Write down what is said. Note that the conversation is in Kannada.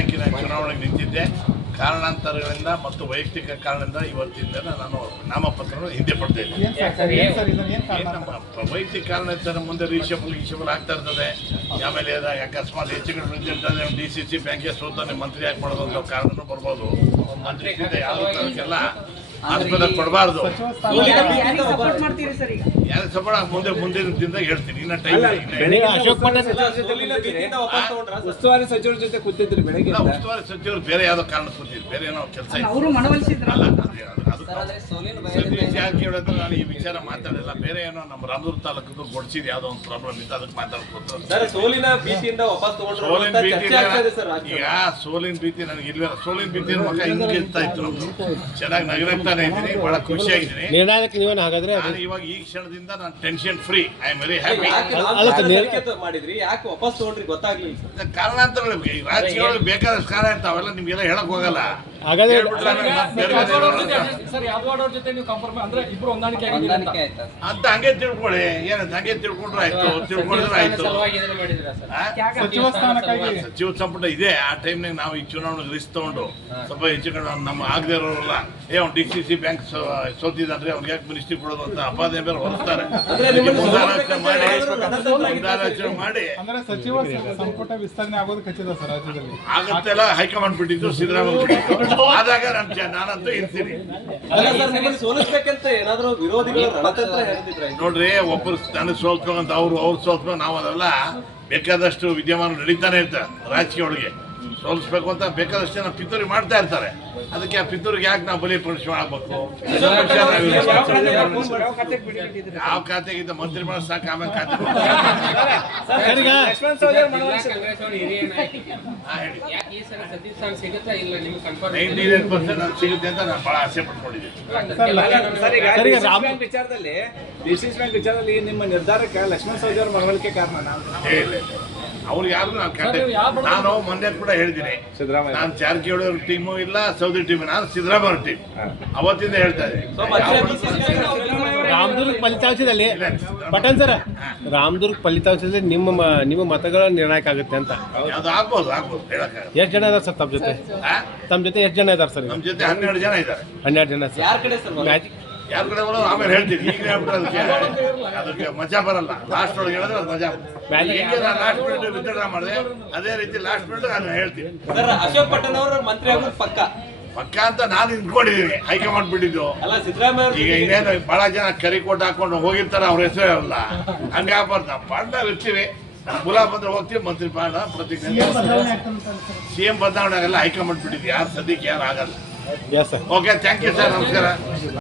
ಬ್ಯಾಂಕಿನ ಚುನಾವಣೆಗೆ ನಿಂತಿದ್ದೆ. ಕಾರಣಾಂತರಗಳಿಂದ ಮತ್ತು ವೈಯಕ್ತಿಕ ಕಾರಣದಿಂದ ಇವತ್ತಿಂದ ನಾನು ನಾಮಪತ್ರವನ್ನು ಹಿಂದೆ ಪಡ್ತಾ ಇದ್ದೀನಿ. ವೈಯಕ್ತಿಕ ಕಾರಣ ಮುಂದೆ ರೀಶಬಲ್ ಗೀಶಬಲ್ ಆಗ್ತಾ ಇರ್ತದೆ. ಆಮೇಲೆ ಅಕಸ್ಮಾತ್ ಹೆಚ್ಚು ಕಡೆ ಡಿ ಸಿ ಸಿ ಬ್ಯಾಂಕಿಗೆ ಸೋತಾನೆ ಮಂತ್ರಿ ಯಾಕೆ ಮಾಡೋದು ಅಂತ ಕಾರಣನೂ ಬರ್ಬೋದು. ಮಂತ್ರಿ ಯಾವುದಕ್ಕೆಲ್ಲ ಆಸ್ಪತ್ರೆ ಕೊಡಬಾರ್ದು. ಯಾರು ಸಪೋರ್ಟ್ ಮಾಡ್ತೀರಿ ಸರ್ ಈಗ? ಯಾರು ಸಬಳ ಮುಂದೆ ಮುಂದಿನ ದಿನದಾಗ ಹೇಳ್ತೀನಿ. ಇನ್ನ ಟೈಮ್ ಉಸ್ತುವಾರಿ ಸಚಿವರ ಜೊತೆ ಕೂತಿದ್ರಿ ಬೆಳಗ್ಗೆ ಉಸ್ತುವಾರಿ ಸಚಿವರು ಬೇರೆ ಯಾವ್ದೋ ಕಾರಣ ಕೂತಿದ್ರು ಬೇರೆ ಏನೋ ಕೆಲಸ ಅಲ್ಲ, ಅವರು ಮನವೊಲಿಸಿದ್ರಲ್ಲ ಅಲ್ಲ ಅದು- ಅದು- ಹತ್ರ ನಾನು ಈ ವಿಚಾರ ಮಾತಾಡಿಲ್ಲ. ಬೇರೆ ಏನೋ ನಮ್ಮ ರಾಮದುರ್ ತಾಲೂಕು ಕೊಡ್ಸಿದ್ ಯಾವ್ದೋ ಒಂದು ಪ್ರಾಬ್ಲಮ್ ಇತ್ತು ಅದಕ್ಕೆ ಮಾತಾಡ್ಕೊತಾರೆ ಸರ್ ಸೋಲಿನ ಭೀತಿಯಿಂದ ವಾಪಸ್ ತಗೊಂಡ್ರು ಸೋಲಿನ ಅಂತ ಭೀತಿ ಈಗ ಸೋಲಿನ ನನಗೆ ಇಲ್ವೇ ಸೋಲಿನ ಭೀತಿ ಮಕ್ಕ ಹಿಂಗೆ ಇರ್ತಾ ಇತ್ತು ನಮ್ದು. ಚೆನ್ನಾಗಿ ನಗರಾಗ್ತಾನೆ ಇದ್ದೀನಿ ಬಹಳ ಖುಷಿಯಾಗಿದ್ದೀನಿ. ನಿರ್ಣಾಯಕ ನೀವೇನು ಹಾಗಾದ್ರೆ ನಾನು ಇವಾಗ ಈ ಕ್ಷಣದಿಂದ ನಾನು tension free I am very happy ಮಾಡಿದ್ರಿ? ಯಾಕೆ ವಾಪಸ್ ತಗೊಂಡ್ರಿ? ಗೊತ್ತಾಗ್ಲಿಲ್ಲ ಕಾರಣ ಅಂತ ರಾಜಕೀಯಗಳು ಬೇಕಾದಷ್ಟು ಕಾರಣ ಇರ್ತಾವೆಲ್ಲ ನಿಮ್ಗೆಲ್ಲ ಹೇಳಕ್ ಹೋಗಲ್ಲ. ಹಾಗಾದ್ರೆ ಸರ್ ಯಾದವಾಡ ಅವ್ರ ಜೊತೆ ನೀವು ಕಂಫರ್ಮ್ ಅಂದ್ರೆ ಇಬ್ರು ಹೊಂದಾಣಿಕೆ ಆಗಿದ್ದೀರಿ ಅಂತ. ಅಂತ ಹಂಗೆ ತಿಳ್ಕೊಳ್ಳಿ. ಏನಂತ ಹಂಗೆ ತಿಳ್ಕೊಂಡ್ರೆ ಆಯ್ತು. ತಿಳ್ಕೊಂಡ್ರೆ ಆಯ್ತು. ಆ? ಸಚಿವ ಸ್ಥಾನಕ್ಕಾಗಿ ಸಚಿವ ಸಂಪುಟ ಇದೆ. ಆ ಟೈಮ್ನಾಗ ನಾವು ಈ ಚುನಾವಣೆ ರಿಸ್ಕ್ ತಗೊಂಡು ಸ್ವಲ್ಪ ಹೆಚ್ಚು ಕಡೆ ನಮ್ಮ ಆಗದೆ ಇರೋರಲ್ಲ ಏ ಅವ್ನು ಡಿ ಸಿ ಸಿ ಬ್ಯಾಂಕ್ ಸೋತಿದ್ರೆ ಅವ್ನಿಗೆ ಯಾಕೆ ಮಿನಿಸ್ಟ್ರಿ ಕೊಡೋದು ಅಂತ ಅಪಾದ ಮೇಲೆ ಹೊರಸ್ತಾರೆ ಅಂದ್ರೆ ನಿಮ್ಮನ್ನ ಮುಂದಾಲೋಚನೆ ಮಾಡಿ. ಮುಂದಾಲೋಚನೆ ಮಾಡಿ. ಅಂದ್ರೆ ಸಚಿವ ಸಂಪುಟ ವಿಸ್ತರಣೆ ಆಗೋದು ಖಚಿತ ಸರ್ ರಾಜ್ಯದಲ್ಲಿ. ಆಗತ್ತೆಲ್ಲ ಹೈಕಮಾಂಡ್ ಬಿಟ್ಟಿದ್ದು ಸಿದ್ದರಾಮಯ್ಯ ಬಿಟ್ಟಿದ್ದು. ಆದಾಗ ನಾನು ನಾನಂತೂ ಇರ್ತೀನಿ. ಅಲ್ಲ ಸರ್ ನಿಮ್ಮನ್ನ ಸೋಲಿಸ್ಬೇಕಂತ ಏನಾದ್ರು ವಿರೋಧಿಗಳು ರಣತಂತ್ರ ಹೇಳ್ತಿದ್ರ ನೋಡ್ರಿ ಒಬ್ಬರು ನನಗೆ ಸೋಲ್ಸ್ಬೇಕಂತ ಅವ್ರು ಅವ್ರು ಸೋಲ್ಸ್ಬೇಕು ನಾವು ಅದೆಲ್ಲ. ಬೇಕಾದಷ್ಟು ವಿದ್ಯಮಾನ ನಡೀತಾನೆ ಇರ್ತಾರೆ ರಾಜಕೀಯ ಒಳಗೆ. ಸೋಲಿಸ್ಬೇಕು ಅಂತ ಬೇಕಾದಷ್ಟು ಜನ ಪಿತೂರಿ ಮಾಡ್ತಾ ಇರ್ತಾರೆ. ಅದಕ್ಕೆ ಆ ಪಿತೂರಿಗೆ ಯಾಕೆ ನಾವು ಬಲಿ ಪರಿಶ್ರಮ ಆಗ್ಬೇಕು? ಯಾವ ಖಾತೆಗಿಂತ ಮಂತ್ರಿ ಮಾಡಿ ಸಾಕು ಆಮೇಲೆ ಖಾತೆ. ಸಿಗುತ್ತೆ ಅಂತ ನಾನು ಆಸೆ ಪಡ್ಕೊಂಡಿದ್ದೀನಿ ವಿಚಾರದಲ್ಲಿ ಡಿಸಿಸ್ ಬ್ಯಾಂಕ್ ವಿಚಾರದಲ್ಲಿ ನಿಮ್ಮ ನಿರ್ಧಾರಕ್ಕೆ ಲಕ್ಷ್ಮಣ ಸವದಿ ಅವ್ರ ಮನವೊಲಿಕೆ ಕಾರಣ ಅವ್ರಿಗೆ ಯಾರು ನಾನು ಕೇಳ್ತೇನೆ ನಾನು ಮೊನ್ನೆ ಕೂಡ ಹೇಳಿದ್ದೀನಿ ಸಿದ್ದರಾಮಯ್ಯ. ನಾನು ಜಾರಕಿಹೊಳಿ ಅವ್ರ ಟೀಮು ಇಲ್ಲ ಸೌದಿ ಟೀಮ್ ನಾನು ಸಿದ್ದರಾಮಯ್ಯ ಟೀಮ್ ಅವತ್ತಿಂದ ಹೇಳ್ತಾ ಇದ್ದೀನಿ. ರಾಮದುರ್ಗ ಫಲಿತಾಂಶದಲ್ಲಿ ಪಟನ್ ಸರ್ ರಾಮದುರ್ಗ ಫಲಿತಾಂಶದಲ್ಲಿ ನಿಮ್ಮ ಮ- ನಿಮ್ಮ ಮತಗಳ ನಿರ್ಣಾಯಕ ಆಗುತ್ತೆ ಅಂತ. ಯಾವ್ದು ಆಗ್ಬೋದು ಆಗ್ಬೋದು ಹೇಳಕ್ಕಾಗಲ್ಲ ಎಷ್ಟು ಜನ ಇದಾರೆ ಸರ್ ತಮ್ಮ ಜೊತೆ? ಆ? ತಮ್ಮ ಜೊತೆ ಎಷ್ಟು ಜನ ಇದಾರೆ ಸರ್ ನಮ್ಮ ಜೊತೆ ಹನ್ನೆರಡು ಜನ ಇದ್ದಾರೆ. ಹನ್ನೆರಡು ಜನ ಸರ್. ಯಾರ ಕಡೆ ಸರ್ ಮ್ಯಾಜಿಕ್ ಯಾರ ಕಡೆ ಬರೋದು? ಆಮೇಲೆ ಹೇಳ್ತೀನಿ ಈಗ ಹೇಳ್ಬಿಟ್ರೆ ಅದಕ್ಕೆ ಅದಕ್ಕೆ ಮಜಾ ಬರಲ್ಲ. ಲಾಸ್ಟ್ ಒಳಗೆ ಹೇಳಿದ್ರೆ ಅದು ಮಜಾ ನಾನು ಲಾಸ್ಟ್ ಮಿನಿಟ್ ವಿತ್ಡ್ರಾ ಮಾಡಿದೆ. ಅದೇ ರೀತಿ ಲಾಸ್ಟ್ ಮಿನಿಟ್ ನಾನು ಹೇಳ್ತೀನಿ. ಸರ್ ಅಶೋಕ್ ಪಟ್ಟಣ್ ಅವರು ಮಂತ್ರಿ ಆಗೋದು ಪಕ್ಕ. ಪಕ್ಕ ಅಂತ ನಾನು ನಿಂತ್ಕೊಂಡಿದ್ದೀನಿ ಹೈಕಮಾಂಡ್ ಬಿಟ್ಟಿದ್ದು. ಅಲ್ಲ ಸಿದ್ದರಾಮಯ್ಯ ಈಗ ಇನ್ನೇನು ಬಹಳ ಜನ ಕರಿ ಕೊಟ್ಟು ಹಾಕೊಂಡು ಹೋಗಿರ್ತಾರೆ ಅವ್ರ ಹೆಸರೇ ಅಲ್ಲ. ಹಂಗಾಗ್ಬಾರ್ದು ನಾವು ಪಾಂಡ ಇರ್ತೀವಿ. ಮುಲಾ ಬಂದ್ರೆ ಹೋಗ್ತೀವಿ ಮಂತ್ರಿ ಪಾಂಡ ಪ್ರತಿ ಸಿ ಎಂ ಬದಲಾವಣೆ ಆಗಲ್ಲ ಹೈಕಮಾಂಡ್ ಬಿಟ್ಟಿದ್ವಿ ಯಾರು ಸದ್ಯಕ್ಕೆ ಯಾರು ಆಗಲ್ಲ. ಓಕೆ ಥ್ಯಾಂಕ್ ಯು ಸರ್ ನಮಸ್ಕಾರ.